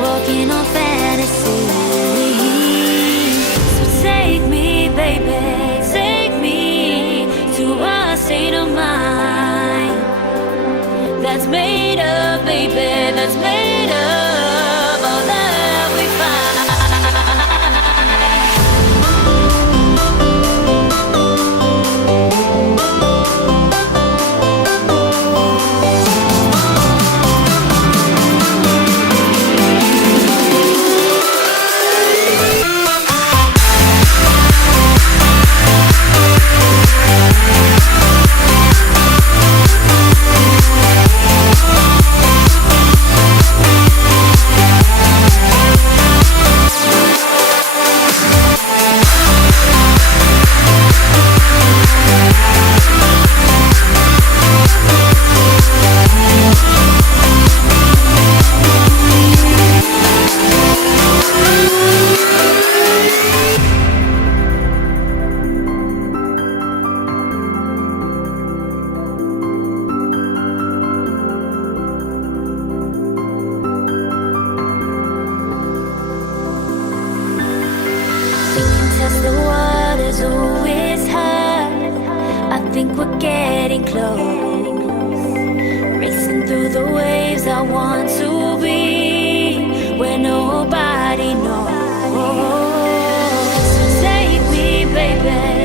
walking on fantasy. So take me, baby, take me to a state of mind that's made of, baby, that's made of all that we find. Test the waters, oh, it's hard. I think we're getting close. Racing through the waves, I want to be where nobody knows. So take me, baby.